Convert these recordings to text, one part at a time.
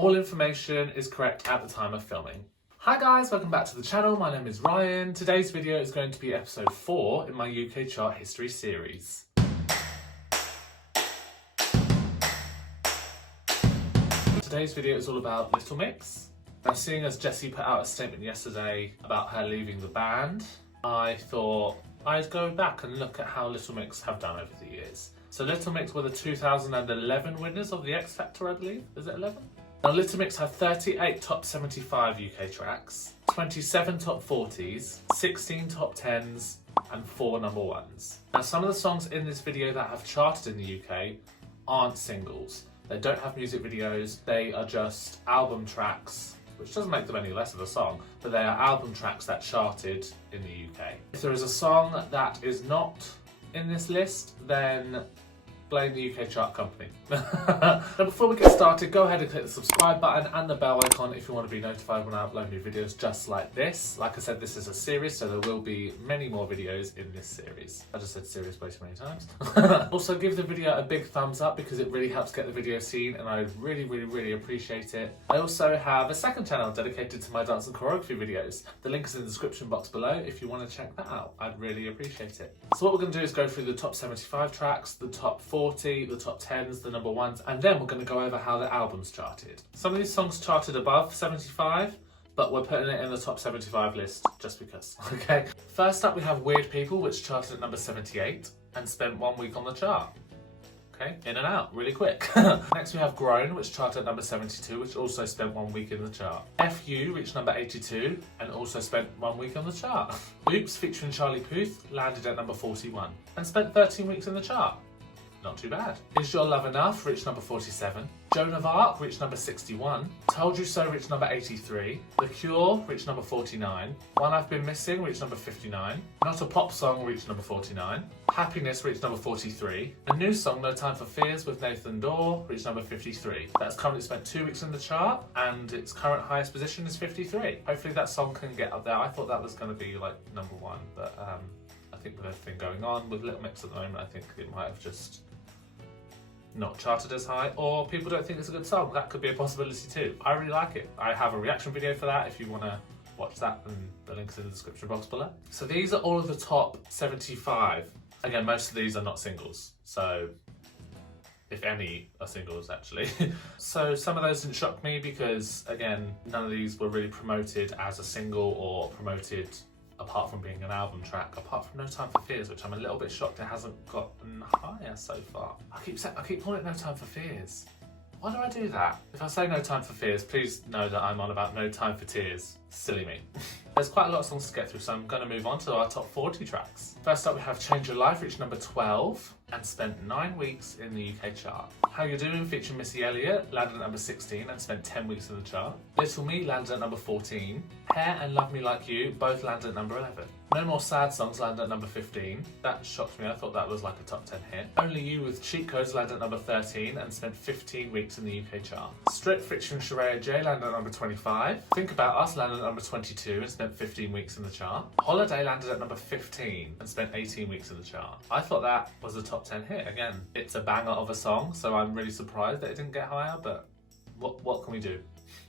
All information is correct at the time of filming. Hi guys, welcome back to the channel. My name is Ryan. Today's video is going to be episode 4 in my UK chart history series. Today's video is all about Little Mix. Now, seeing as Jesy put out a statement yesterday about her leaving the band, I thought I'd go back and look at how Little Mix have done over the years. So Little Mix were the 2011 winners of the X Factor, I believe. Is it 11? Now Little Mix have 38 top 75 UK tracks, 27 top 40s, 16 top 10s and 4 number 1s. Now some of the songs in this video that have charted in the UK aren't singles. They don't have music videos, they are just album tracks, which doesn't make them any less of a song, but they are album tracks that charted in the UK. If there is a song that is not in this list, then blame the UK chart company. Now before we get started, go ahead and click the subscribe button and the bell icon if you want to be notified when I upload new videos just like this. Like I said, this is a series, so there will be many more videos in this series. I just said series way too many times. Also give the video a big thumbs up because it really helps get the video seen and I really appreciate it. I also have a second channel dedicated to my dance and choreography videos. The link is in the description box below if you want to check that out. I'd really appreciate it. So what we're going to do is go through the top 75 tracks, the top 40, the top 10s, the number 1s, and then we're going to go over how the albums charted. Some of these songs charted above 75, but we're putting it in the top 75 list just because, okay? First up we have Weird People, which charted at number 78 and spent 1 week on the chart. Okay, in and out, really quick. Next we have Grown, which charted at number 72, which also spent 1 week in the chart. FU reached number 82 and also spent 1 week on the chart. Oops, featuring Charlie Puth, landed at number 41 and spent 13 weeks in the chart. Not too bad. Is Your Love Enough reached number 47. Joan of Arc reached number 61. Told You So reached number 83. The Cure reached number 49. One I've Been Missing reached number 59. Not a Pop Song reached number 49. Happiness reached number 43. A new song, No Time for Fears with Nathan Dawe, reached number 53. That's currently spent 2 weeks in the chart and its current highest position is 53. Hopefully that song can get up there. I thought that was going to be like number 1, but I think with everything going on with Little Mix at the moment, I think it might have just not charted as high, or people don't think it's a good song. That could be a possibility too. I really like it. I have a reaction video for that if you want to watch that, and the link's in the description box below. So these are all of the top 75. Again, most of these are not singles, so if any are singles actually. So some of those didn't shock me because again, none of these were really promoted as a single or promoted apart from being an album track, apart from No Time for Fears, which I'm a little bit shocked it hasn't gotten higher so far. I keep calling it No Time for Fears. Why do I do that? If I say No Time for Fears, please know that I'm on about No Time for Tears. Silly me. There's quite a lot of songs to get through, so I'm going to move on to our top 40 tracks. First up we have Change Your Life, reached number 12 and spent 9 weeks in the UK chart. How You Doing featuring Missy Elliott landed at number 16 and spent 10 weeks in the chart. Little Me landed at number 14. Hair and Love Me Like You both landed at number 11. No More Sad Songs landed at number 15. That shocked me, I thought that was like a top 10 hit. Only You with Cheat Codes landed at number 13 and spent 15 weeks in the UK chart. Strip featuring Sheraya J landed at number 25. Think About Us landed at number 22 and spent 15 weeks in the chart. Holiday landed at number 15 and spent 18 weeks in the chart. I thought that was a top 10 hit. Again, it's a banger of a song, so I'm really surprised that it didn't get higher, but what can we do?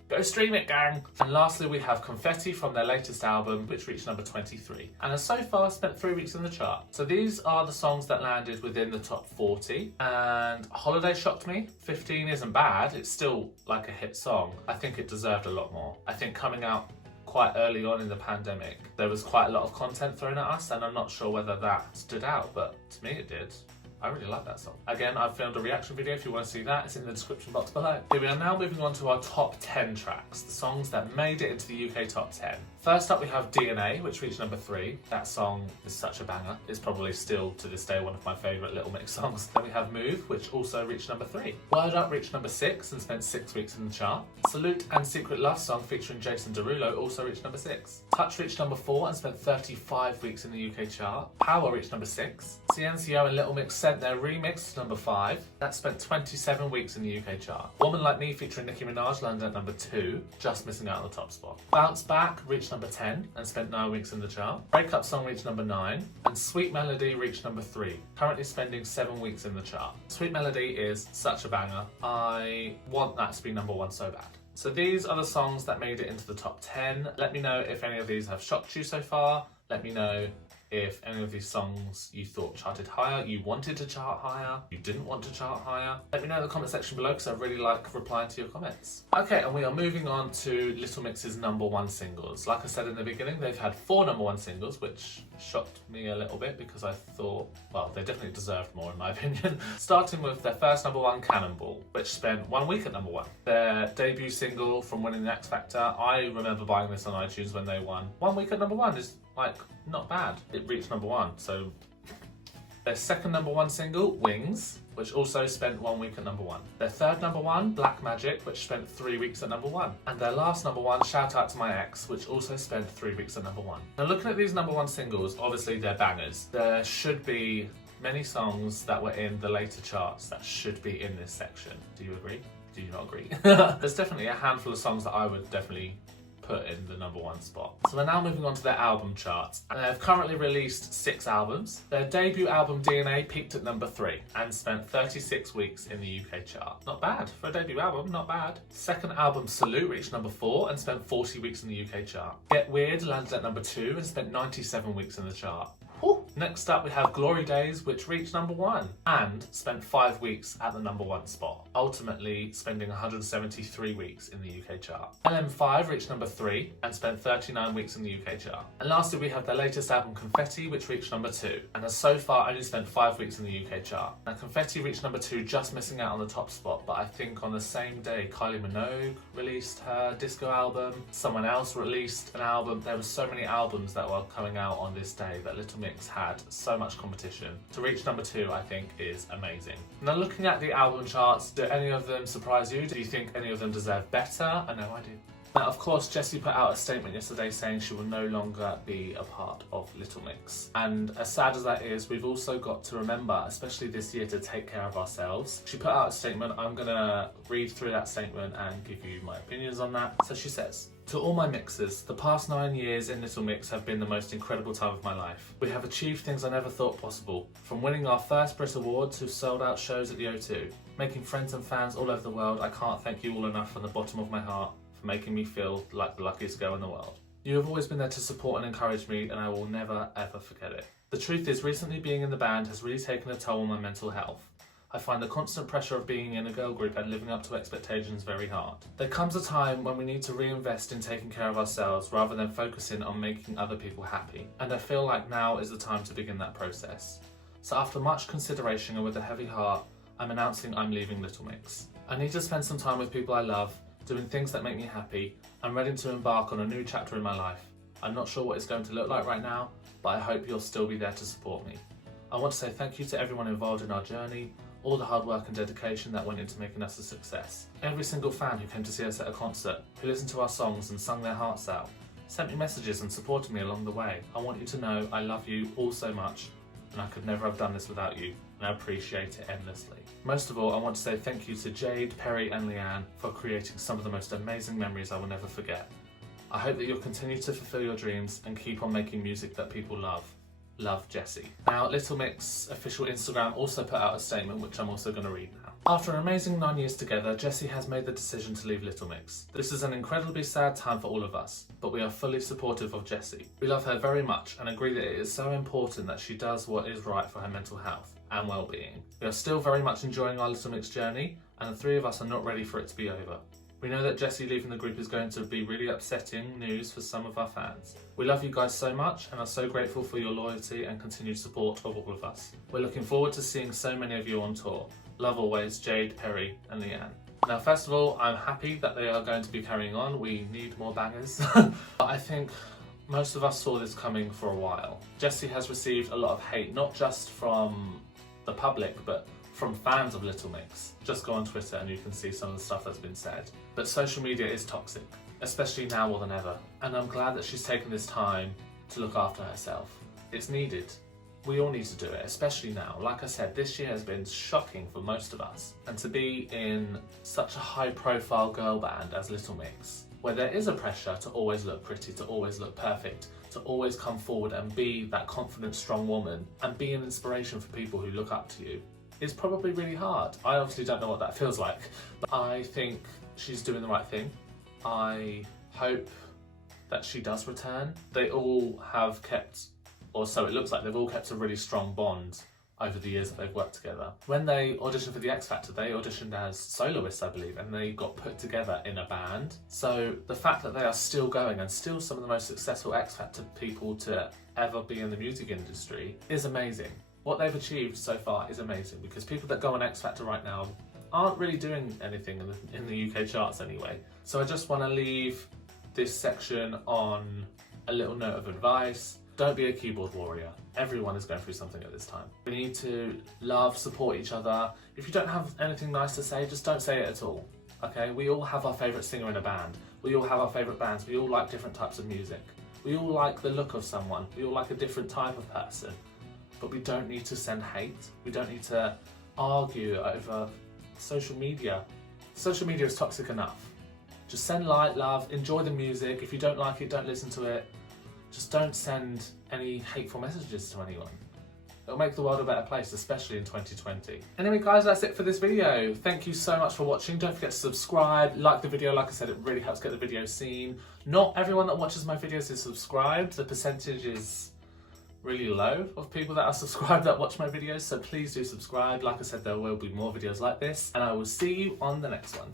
Go stream it, gang! And lastly we have Confetti from their latest album, which reached number 23 and has so far spent 3 weeks in the chart. So these are the songs that landed within the top 40, and Holiday shocked me. 15 isn't bad, it's still like a hit song. I think it deserved a lot more. I think coming out quite early on in the pandemic, there was quite a lot of content thrown at us and I'm not sure whether that stood out, but to me it did. I really like that song. Again, I've filmed a reaction video if you want to see that. It's in the description box below. Here we are now moving on to our top 10 tracks, the songs that made it into the UK top 10. First up we have DNA, which reached number 3. That song is such a banger. It's probably still to this day one of my favourite Little Mix songs. Then we have Move, which also reached number 3. Word Up reached number 6 and spent 6 weeks in the chart. Salute and Secret Love Song featuring Jason Derulo also reached number 6. Touch reached number 4 and spent 35 weeks in the UK chart. Power reached number 6. CNCO and Little Mix sent their remix to number 5. That spent 27 weeks in the UK chart. Woman Like Me featuring Nicki Minaj landed at number 2, just missing out on the top spot. Bounce Back reached reached number 10 and spent 9 weeks in the chart. Breakup Song reached number 9, and Sweet Melody reached number 3, currently spending 7 weeks in the chart. Sweet Melody is such a banger. I want that to be number 1 so bad. So these are the songs that made it into the top 10. Let me know if any of these have shocked you so far. Let me know if any of these songs you thought charted higher, you wanted to chart higher, you didn't want to chart higher. Let me know in the comment section below because I really like replying to your comments. Okay, and we are moving on to Little Mix's number 1 singles. Like I said in the beginning, they've had 4 number 1 singles, which shocked me a little bit because I thought, well, they definitely deserved more in my opinion. Starting with their first number 1, Cannonball, which spent 1 week at number 1. Their debut single from winning the X Factor, I remember buying this on iTunes when they won. 1 week at number 1 is like not bad. It reached number 1, so their second number 1 single, Wings, which also spent 1 week at number 1. Their third number 1, Black Magic, which spent 3 weeks at number 1. And their last number 1, Shout Out to My Ex, which also spent 3 weeks at number 1. Now looking at these number 1 singles, obviously they're bangers. There should be many songs that were in the later charts that should be in this section. Do you agree? Do you not agree? There's definitely a handful of songs that I would definitely put in the number 1 spot. So we're now moving on to their album charts. And they've currently released 6 albums. Their debut album DNA peaked at number 3 and spent 36 weeks in the UK chart. Not bad for a debut album, not bad. Second album Salute reached number 4 and spent 40 weeks in the UK chart. Get Weird landed at number 2 and spent 97 weeks in the chart. Whew. Next up we have Glory Days, which reached number 1 and spent 5 weeks at the number 1 spot, ultimately spending 173 weeks in the UK chart. LM5 reached number 3 and spent 39 weeks in the UK chart. And lastly we have their latest album Confetti, which reached number 2 and has so far only spent 5 weeks in the UK chart. Now Confetti reached number 2, just missing out on the top spot, but I think on the same day Kylie Minogue released her disco album, someone else released an album. There were so many albums that were coming out on this day that Little Mix had so much competition. To reach number 2 I think is amazing. Now looking at the album charts, do any of them surprise you? Do you think any of them deserve better? I know I do. Now of course Jesy put out a statement yesterday saying she will no longer be a part of Little Mix. And as sad as that is, we've also got to remember, especially this year, to take care of ourselves. She put out a statement. I'm gonna read through that statement and give you my opinions on that. So she says, "To all my mixers, the past 9 years in Little Mix have been the most incredible time of my life. We have achieved things I never thought possible, from winning our first Brit Award to sold out shows at the O2, making friends and fans all over the world. I can't thank you all enough from the bottom of my heart for making me feel like the luckiest girl in the world. You have always been there to support and encourage me, and I will never ever forget it. The truth is, recently being in the band has really taken a toll on my mental health. I find the constant pressure of being in a girl group and living up to expectations very hard. There comes a time when we need to reinvest in taking care of ourselves rather than focusing on making other people happy, and I feel like now is the time to begin that process. So after much consideration and with a heavy heart, I'm announcing I'm leaving Little Mix. I need to spend some time with people I love, doing things that make me happy. I'm ready to embark on a new chapter in my life. I'm not sure what it's going to look like right now, but I hope you'll still be there to support me. I want to say thank you to everyone involved in our journey, all the hard work and dedication that went into making us a success. Every single fan who came to see us at a concert, who listened to our songs and sung their hearts out, sent me messages and supported me along the way. I want you to know I love you all so much, and I could never have done this without you, and I appreciate it endlessly. Most of all, I want to say thank you to Jade, Perry and Leigh-Anne for creating some of the most amazing memories I will never forget. I hope that you'll continue to fulfill your dreams and keep on making music that people love. Love, Jesy." Now, Little Mix official Instagram also put out a statement, which I'm also going to read now. "After an amazing 9 years together, Jesy has made the decision to leave Little Mix. This is an incredibly sad time for all of us, but we are fully supportive of Jesy. We love her very much and agree that it is so important that she does what is right for her mental health and well-being. We are still very much enjoying our Little Mix journey, and the 3 of us are not ready for it to be over. We know that Jesy leaving the group is going to be really upsetting news for some of our fans. We love you guys so much and are so grateful for your loyalty and continued support of all of us. We're looking forward to seeing so many of you on tour. Love always, Jade, Perry and Leigh-Anne." Now, first of all, I'm happy that they are going to be carrying on. We need more bangers. But I think most of us saw this coming for a while. Jesy has received a lot of hate, not just from the public, but from fans of Little Mix. Just go on Twitter and you can see some of the stuff that's been said. But social media is toxic, especially now more than ever. And I'm glad that she's taken this time to look after herself. It's needed. We all need to do it, especially now. Like I said, this year has been shocking for most of us. And to be in such a high profile girl band as Little Mix, where there is a pressure to always look pretty, to always look perfect, to always come forward and be that confident, strong woman and be an inspiration for people who look up to you, is probably really hard. I obviously don't know what that feels like, but I think she's doing the right thing. I hope that she does return. They all have kept, or so it looks like, they've all kept a really strong bond over the years that they've worked together. When they auditioned for the X Factor, they auditioned as soloists, I believe, and they got put together in a band. So the fact that they are still going and still some of the most successful X Factor people to ever be in the music industry is amazing. What they've achieved so far is amazing, because people that go on X Factor right now aren't really doing anything in the UK charts anyway. So I just want to leave this section on a little note of advice. Don't be a keyboard warrior. Everyone is going through something at this time. We need to love, support each other. If you don't have anything nice to say, just don't say it at all. Okay? We all have our favourite singer in a band. We all have our favourite bands. We all like different types of music. We all like the look of someone. We all like a different type of person. But we don't need to send hate. We don't need to argue over social media. Social media is toxic enough. Just send light, love, enjoy the music. If you don't like it, don't listen to it. Just don't send any hateful messages to anyone. It'll make the world a better place, especially in 2020. Anyway guys, that's it for this video. Thank you so much for watching. Don't forget to subscribe, like the video. Like I said, it really helps get the video seen. Not everyone that watches my videos is subscribed. The percentage is really low of people that are subscribed that watch my videos, so please do subscribe. Like I said, there will be more videos like this, and I will see you on the next one.